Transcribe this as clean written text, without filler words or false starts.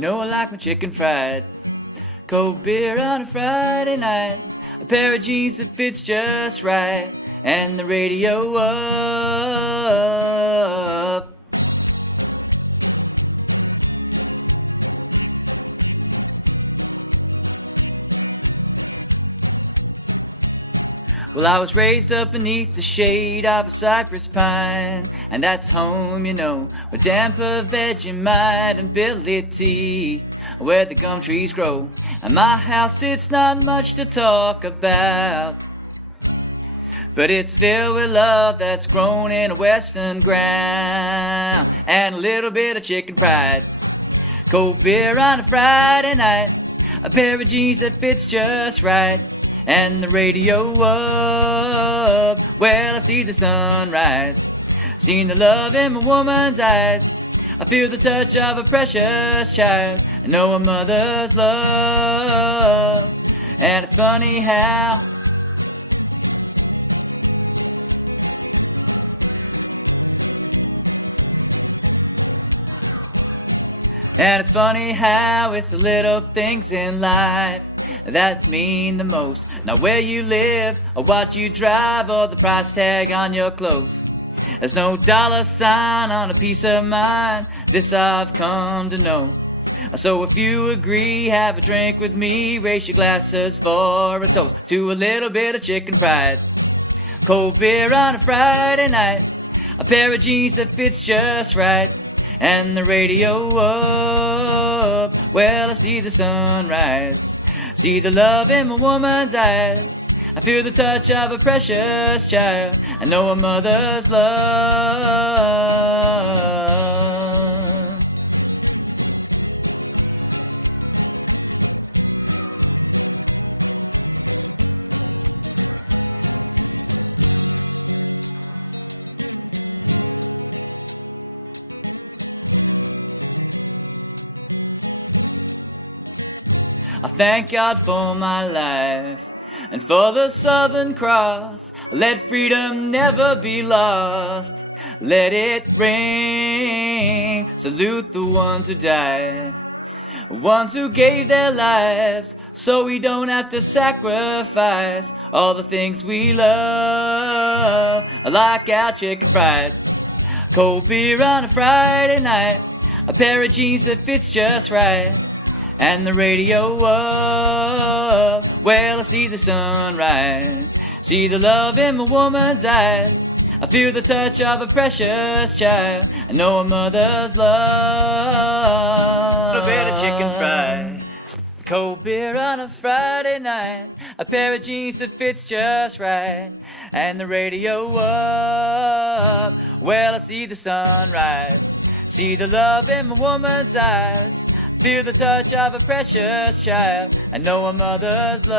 Know I like my chicken fried. Cold beer on a Friday night, a pair of jeans that fits just right, and the radio up. Well, I was raised up beneath the shade of a cypress pine, and that's home, you know, with damper Vegemite and ability, where the gum trees grow. And my house, it's not much to talk about, but it's filled with love that's grown in a western ground, and a little bit of chicken fried. Cold beer on a Friday night, a pair of jeans that fits just right, and the radio up. Well, I see the sunrise, seen the love in my woman's eyes. I feel the touch of a precious child, I know a mother's love. And it's funny how it's the little things in life that mean the most. Not where you live, or what you drive, or the price tag on your clothes. There's no dollar sign on a piece of mind, this I've come to know. So if you agree, have a drink with me, raise your glasses for a toast to a little bit of chicken fried. Cold beer on a Friday night, a pair of jeans that fits just right, and the radio up. Well, I see the sunrise, see the love in my woman's eyes. I feel the touch of a precious child, I know a mother's love. I thank God for my life and for the Southern Cross. Let freedom never be lost. Let it ring. Salute the ones who died, ones who gave their lives so we don't have to sacrifice all the things we love, like our chicken fried. Cold beer on a Friday night, a pair of jeans that fits just right, and the radio up. Well, I see the sunrise, see the love in my woman's eyes. I feel the touch of a precious child, I know a mother's love. A bit of chicken fried, cold beer on a Friday night, a pair of jeans that fits just right, and the radio up. Well, I see the sunrise, see the love in my woman's eyes. Feel the touch of a precious child, I know a mother's love.